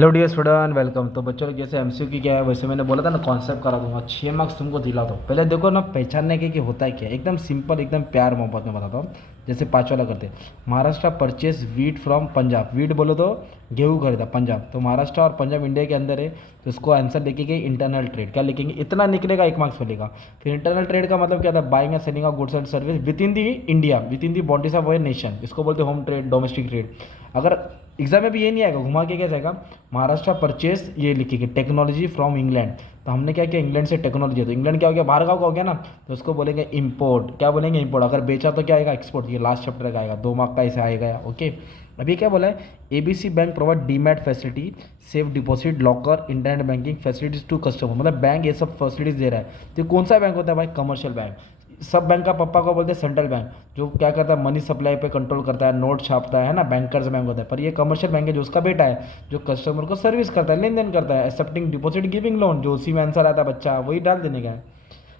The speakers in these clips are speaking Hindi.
Hello dear student welcome. तो बच्चों लोग जैसे एमसीक्यू की क्या है वैसे मैंने बोला था ना कॉन्सेप्ट करा दूंगा 6 मार्क्स तुमको दिला दो। पहले देखो ना पहचानने के कि होता है क्या, एकदम सिंपल एकदम प्यार मोहब्बत में बताता हूँ। जैसे पाँच वाला करते हैं, Maharashtra purchase wheat from Punjab. Wheat बोलो तो गेहूँ खरीदा पंजाब, तो महाराष्ट्र और पंजाब इंडिया के अंदर है, तो इसको आंसर लिखेंगे इंटरनल ट्रेड। क्या लिखेंगे, इतना निकलेगा 1 मार्क्स मिलेगा। फिर इंटरनल ट्रेड का मतलब क्या था, buying and selling of goods and service with in the India, with in the boundaries of one nation, इसको बोलते हैं होम ट्रेड डोमेस्टिक ट्रेड। अगर एग्जाम में भी ये नहीं आएगा, घुमा के क्या जाएगा, महाराष्ट्र परचेज ये लिखेंगे टेक्नोलॉजी फ्रॉम इंग्लैंड। तो हमने क्या किया, इंग्लैंड से टेक्नोलॉजी है, तो इंग्लैंड क्या हो गया, बाहर का हो गया ना, तो उसको बोलेंगे इंपोर्ट। क्या बोलेंगे, इंपोर्ट। अगर बेचा तो क्या आएगा, एक्सपोर्ट। ये लास्ट चैप्टर का आएगा, 2 मार्क का ऐसे आएगा। ओके, अभी क्या बोला है, ABC bank provide demat facility, safe deposit, locker, internet banking facilities to customer. मतलब बैंक ये सब फैसिलिटीज दे रहा है। तो कौन सा बैंक होता है भाई, कमर्शियल बैंक। सब बैंक का पप्पा को बोलते हैं सेंट्रल बैंक, जो क्या करता है, मनी सप्लाई पे कंट्रोल करता है, नोट छापता है ना, बैंकर्स बैंक होता है। पर ये कमर्शियल बैंक है जो उसका बेटा है, जो कस्टमर को सर्विस करता है, लेन देन करता है, एक्सेप्टिंग डिपॉजिट गिविंग लोन, जो उसी में आंसर आता है बच्चा वही डाल देने का है।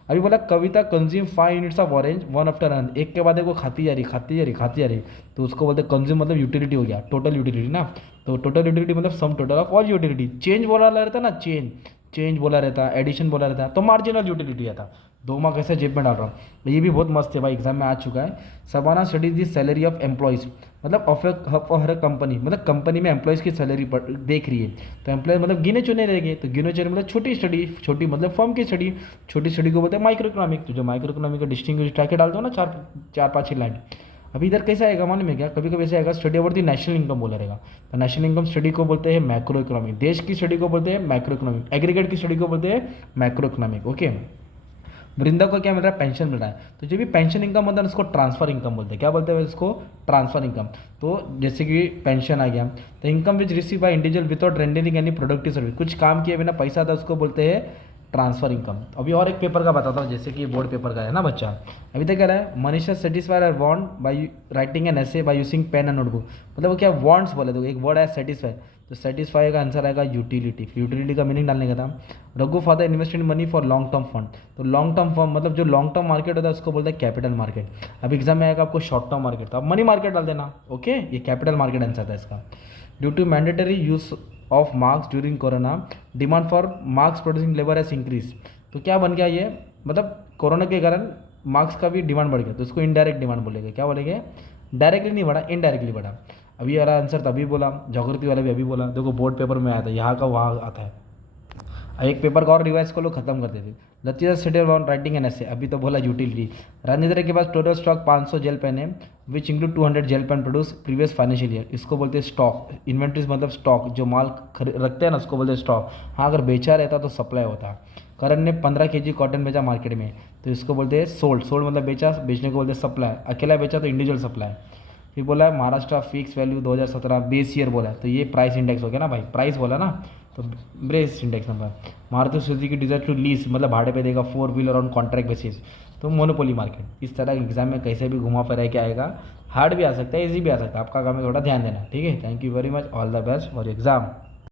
अभी बोला Kavita consume 5 units of orange one after another, एक के बाद एक वो खाती जा रही खाती जा रही खाती जा रही, तो उसको बोलते हैं कंज्यूम, मतलब यूटिलिटी हो गया, टोटल यूटिलिटी ना। तो टोटल यूटिलिटी मतलब sum total of all utility. Change बोला रहता है ना, चेंज चेंज बोला रहता है, एडिशन बोला रहता है, तो मार्जिनल यूटिलिटी आता। 2 मार्क ऐसे जेब में डाल रहा हूँ, ये भी बहुत मस्त है भाई, एग्जाम में आ चुका है। Shabana studies the salary of employees, मतलब ऑफ हर कंपनी, मतलब कंपनी में एम्प्लॉयज़ की सैलरी देख रही है। तो एम्प्लॉय मतलब गिने चुने रहेंगे, तो गिने चुने मतलब छोटी स्टडी, छोटी मतलब फर्म की स्टडी, छोटी स्टडी को बोलते हैं माइक्रो इकोनॉमिक। तो जो माइक्रो इकोनॉमिक को डिस्टिंग्विश करके डालते हो ना, चार चार पाँच ही लाइन। अभी इधर कैसा आएगा मालूम है क्या, कभी कभी ऐसे आएगा, study about the national income बोला रहेगा। तो नेशनल इनकम स्टडी को बोलते हैं मैक्रो इकोनॉमिक, देश की स्टडी को बोलते हैं मैक्रो इकोनॉमिक, एग्रीगेट की स्टडी को बोलते हैं मैक्रो इकोनॉमिक। ओके, वृंदा को क्या मिल रहा है, पेंशन मिल रहा है। तो जो भी पेंशन इनकम होता है उसको ट्रांसफर इनकम बोलते हैं। क्या बोलते हैं इसको, ट्रांसफर इनकम। तो जैसे कि पेंशन आ गया, तो income which receive by individual without rendering any productive service, कुछ काम किए बिना पैसा आता है, उसको बोलते हैं ट्रांसफर इनकम। अभी और एक पेपर का बताता हूँ, जैसे कि बोर्ड पेपर का है ना बच्चा। अभी तक कह रहा है Manisha satisfied are want by writing an essay by using pen and notebook. मतलब वो क्या वांट्स बोले, तो एक वर्ड है सेटिस्फाई, तो सेटिस्फाई का आंसर आएगा यूटिलिटी। यूटिलिटी का मीनिंग डालने का था। Raghu father invest in money for long term fund, तो लॉन्ग टर्म फंड मतलब जो लॉन्ग टर्म मार्केट होता है उसको बोलते हैं कैपिटल मार्केट। अब एग्जाम में आएगा आपको शॉर्ट टर्म मार्केट, तो आप मनी मार्केट डाल देना। ओके, ये कैपिटल मार्केट आंसर था इसका। Due to mandatory use of masks during corona, demand for masks producing labour has increase. तो क्या बन गया ये, मतलब कोरोना के कारण मार्क्स का भी डिमांड बढ़ गया, तो इसको इनडायरेक्ट डिमांड बोलेंगे। क्या बोलेंगे, डायरेक्टली नहीं बढ़ा, इनडायरेक्टली बढ़ा। अभी वाला आंसर तभी बोला, ज्योग्राफी वाला भी अभी बोला। देखो बोर्ड पेपर में आया था, यहाँ का वहाँ आता है। एक पेपर का और रिवाइज को लोग खत्म करते थे। लतीजा settle on writing an essay, अभी तो बोला यूटिलिटी। राजेंद्र के पास टोटल स्टॉक 500 जेल पेन है, which include 200 gel pen produce previous financial year, इसको बोलते हैं स्टॉक। इन्वेंट्रीज मतलब स्टॉक, जो माल रखते हैं ना उसको बोलते हैं स्टॉक। हाँ, अगर बेचा रहता तो सप्लाई होता। करण ने 15 kg कॉटन बेचा मार्केट में, तो इसको बोलते हैं सोल्ड। सोल्ड मतलब बेचा, बेचने को बोलते हैं सप्लाई। अकेला बेचा तो इंडिविजुअल सप्लाई। फिर बोला है Maharashtra fix value 2017 base year बोला है, तो ये प्राइस इंडेक्स हो गया ना भाई, प्राइस बोला ना, तो base index number. Maruti Suzuki desire to lease मतलब भाड़े पे देगा 4 व्हीलर ऑन कॉन्ट्रैक्ट बेसिस, तो मोनोपोली मार्केट। इस तरह एग्जाम में कैसे भी घुमा फिरा के आएगा, हार्ड भी आ सकता है, इजी भी आ सकता है, आपका काम है थोड़ा ध्यान देना। ठीक है, thank you very much, all the best for exam.